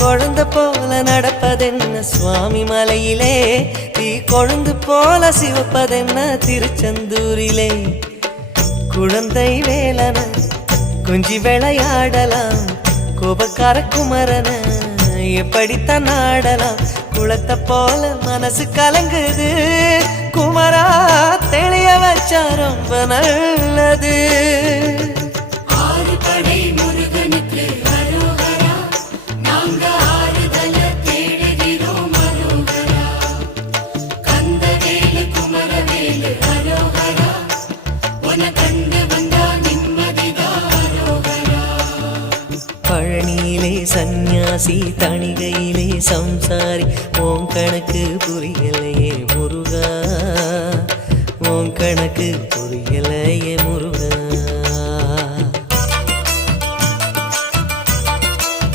குழந்தை போல நடப்பதென்ன சுவாமி மலையிலே, தீ கொழுந்து போல சிவப்பதென்ன திருச்செந்தூரிலே. குழந்தை வேலன கொஞ்சி விளையாடலாம், கோபக்கார குமரன எப்படித்தான் ஆடலாம். குளத்தை போல மனசு கலங்குது, குமரா தெளிய வச்சா ரொம்ப நல்லது. பழனியிலே சந்நியாசி, தணிகையிலே சம்சாரி, ஓம் கணக்கு புரியலையே முருகா, ஓம் கணக்கு புரியலையே முருகா.